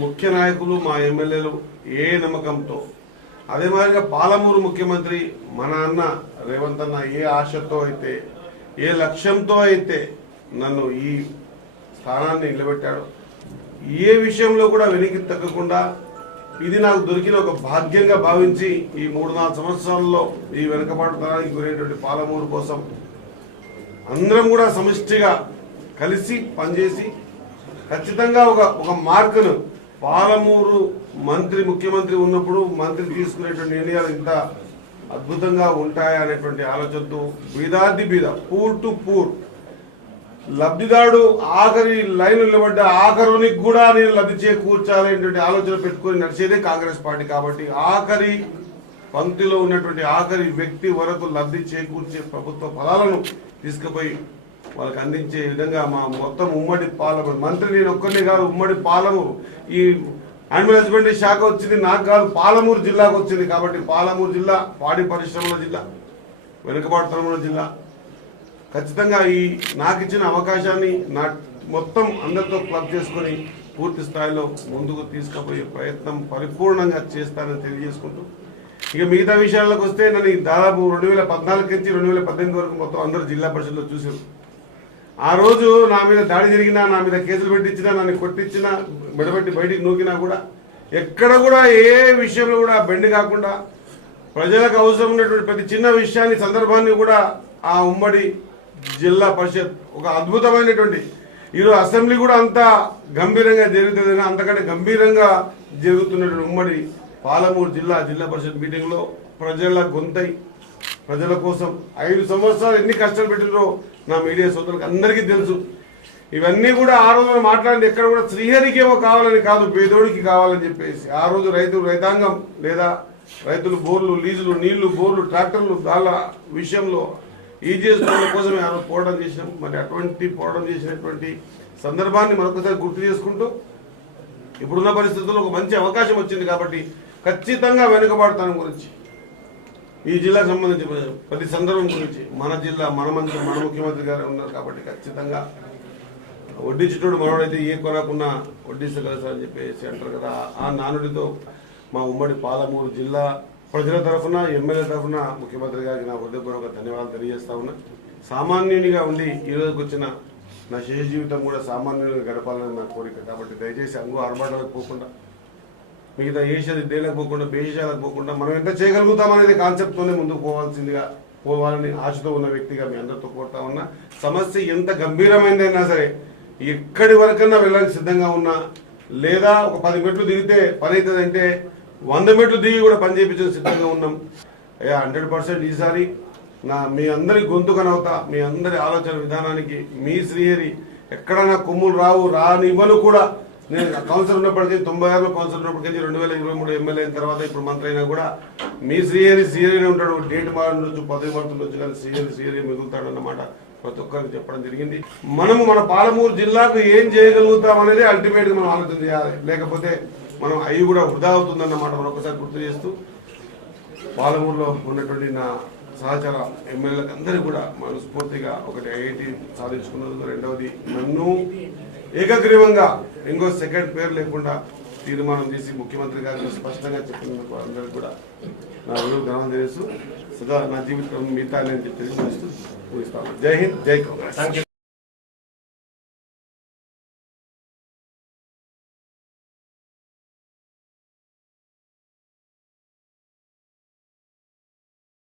ముఖ్య నాయకులు మా ఎమ్మెల్యేలు ఏ నమ్మకంతో? అదే మాదిరిగా పాలమూరు ముఖ్యమంత్రి మన అన్న రేవంత్ అన్న ఏ ఆశతో అయితే ఏ లక్ష్యంతో అయితే నన్ను ఈ స్థానాన్ని నిలబెట్టాడు ఏ విషయంలో కూడా వెనక్కి తగ్గకుండా ఇది నాకు దొరికిన ఒక భాగ్యంగా భావించి ఈ మూడు నాలుగు సంవత్సరాల్లో ఈ వెనుకబాటుతనానికి గురైనటువంటి పాలమూరు కోసం అందరం కూడా సమిష్టిగా కలిసి పనిచేసి ఖచ్చితంగా ఒక ఒక మార్కును పాలమూరు మంత్రి ముఖ్యమంత్రి ఉన్నప్పుడు మంత్రి తీసుకునేటువంటి నిర్ణయాలు ఇంత అద్భుతంగా ఉంటాయా అనేటువంటి ఆలోచనతో బీదాది బీద పూర్ టు పూర్. లబ్ధిదారుడు ఆఖరి లైన్ నిలబడ్డ ఆఖరునికి కూడా నేను లబ్ధి చేకూర్చాలనేటువంటి ఆలోచన పెట్టుకొని నడిచేదే కాంగ్రెస్ పార్టీ కాబట్టి ఆఖరి పంక్తిలో ఉన్నటువంటి ఆఖరి వ్యక్తి వరకు లబ్ధి చేకూర్చే ప్రభుత్వ ఫలాలను తీసుకుపోయి వాళ్ళకి అందించే విధంగా మా మొత్తం ఉమ్మడి పాలము మంత్రి నేను ఒక్కరిని కాదు ఉమ్మడి పాలము ఈ అనిమల్ హస్బెండరీ శాఖ వచ్చింది నాకు కాదు పాలమూరు జిల్లాకు వచ్చింది కాబట్టి పాలమూరు జిల్లా పాడి పరిశ్రమల జిల్లా వెనుకబాటుతనముల జిల్లా. ఖచ్చితంగా ఈ నాకు ఇచ్చిన అవకాశాన్ని నా మొత్తం అందరితో క్లబ్ చేసుకొని పూర్తి స్థాయిలో ముందుకు తీసుకుపోయే ప్రయత్నం పరిపూర్ణంగా చేస్తానని తెలియజేసుకుంటూ ఇక మిగతా విషయాలకు వస్తే నన్ను దాదాపు రెండు వేల పద్నాలుగు నుంచి రెండు వేల పద్దెనిమిది వరకు మొత్తం అందరూ జిల్లా పరిషత్లో చూశారు. ఆ రోజు నా మీద దాడి జరిగినా నా మీద కేసులు పెట్టించినా నన్ను కొట్టించినా మెడబెట్టి బయటికి నూకినా కూడా ఎక్కడ కూడా ఏ విషయంలో కూడా బెండ్ కాకుండా ప్రజలకు అవసరం ఉన్నటువంటి ప్రతి చిన్న విషయాన్ని సందర్భాన్ని కూడా ఆ ఉమ్మడి జిల్లా పరిషత్ ఒక అద్భుతమైనటువంటి ఈరోజు అసెంబ్లీ కూడా అంత గంభీరంగా జరుగుతుందని అంతకంటే గంభీరంగా జరుగుతున్నటువంటి ఉమ్మడి పాలమూరు జిల్లా జిల్లా పరిషత్ మీటింగ్లో ప్రజల గొంతై ప్రజల కోసం ఐదు సంవత్సరాలు ఎన్ని కష్టాలు పెట్టినో నా మీడియా సోదరులకు అందరికీ తెలుసు. ఇవన్నీ కూడా ఆ రోజు మాట్లాడింది ఎక్కడ కూడా శ్రీహరికి ఏమో కావాలని కాదు పేదోడికి కావాలని చెప్పేసి. ఆ రోజు రైతు రైతాంగం లేదా రైతులు బోర్లు లీజులు నీళ్ళు బోర్లు ట్రాక్టర్లు దాళ్ళ విషయంలో ఈ చేసుకోవడం కోసమే ఆ రోజు పోరాటం చేసినాం. మరి అటువంటి పోరాటం చేసినటువంటి సందర్భాన్ని మరొకసారి గుర్తు చేసుకుంటూ ఇప్పుడున్న పరిస్థితుల్లో ఒక మంచి అవకాశం వచ్చింది కాబట్టి ఖచ్చితంగా వెనుకబాటుతనం గురించి. ఈ జిల్లాకు సంబంధించి ప్రతి సందర్భం గురించి మన జిల్లా మన మంత్రి మన ముఖ్యమంత్రి గారు ఉన్నారు కాబట్టి ఖచ్చితంగా వడ్డించుటోడు మనోడైతే ఏ కొనకున్నా వడ్డిస్తగలసా అని చెప్పేసి అంటారు కదా. ఆ నానుడితో మా ఉమ్మడి పాలమూరు జిల్లా ప్రజల తరఫున ఎమ్మెల్యే తరఫున ముఖ్యమంత్రి గారికి నా హృదయపూర్వక ధన్యవాదాలు తెలియజేస్తా ఉన్నా సామాన్యునిగా ఉండి ఈ రోజుకి వచ్చిన నా శేష జీవితం కూడా సామాన్యునిగా గడపాలని నా కోరిక. కాబట్టి దయచేసి అంగు ఆర్భాటాలకు పోకుండా మిగతా ఏషియా దేలకు పోకుండా బేషియాలకు పోకుండా మనం ఎంత చేయగలుగుతాం అనేది కాన్సెప్ట్తోనే ముందుకు పోవాల్సిందిగా పోవాలని ఆశతో ఉన్న వ్యక్తిగా మీ అందరితో కోరుతా ఉన్నా. సమస్య ఎంత గంభీరమైనదైనా సరే ఎక్కడి వరకన్నా వెళ్ళడానికి సిద్ధంగా ఉన్నా లేదా ఒక పది మెట్లు దిగితే పని అవుతుంది అంటే వంద మెట్లు దిగి కూడా పని చేయించడం సిద్ధంగా ఉన్నాం. అయ్యా హండ్రెడ్ పర్సెంట్ ఈసారి నా మీ అందరి గొంతుకనవుతా మీ అందరి ఆలోచన విధానానికి మీ శ్రీహరి ఎక్కడైనా కొమ్ములు రావు రానివ్వను కూడా నేను కౌన్సిల్ ఉన్నప్పటికీ తొంభై ఆరులో కౌన్సిల్ ఉన్నప్పటికీ రెండు వేల ఇరవై మూడు ఎమ్మెల్యే అయిన తర్వాత ఇప్పుడు మంత్రి అయినా కూడా మీ సీఎని సీఎనే ఉంటాడు. డేట్ మారుండొచ్చు పదవి మారుతుండొచ్చు కానీ సీఎని సీఎని మిగులుతాడు అన్నమాట ప్రతి ఒక్కరికి చెప్పడం జరిగింది. మనము మన పాలమూరు జిల్లాకు ఏం చేయగలుగుతాం అనేది అల్టిమేట్గా మనం ఆలోచన చేయాలి. లేకపోతే మనం అవి కూడా వృధా అవుతుందన్నమాట మరొకసారి గుర్తు చేస్తూ పాలమూరులో ఉన్నటువంటి నా సహచర ఎమ్మెల్యేలకు అందరికీ కూడా మనస్ఫూర్తిగా ఒకటి ఐఐటి సాధించుకున్నందుకు రెండవది నన్ను ఏకగ్రీవంగా ఇంకో సెకండ్ పేరు లేకుండా తీర్మానం చేసి ముఖ్యమంత్రి గారు స్పష్టంగా చెప్పినందుకు అందరికీ కూడా నా విలువ ధనం తెలుసు సదా నా జీవితం మిగతా అని తెలియజేస్తూ జై హింద్ జై కాంగ్రెస్.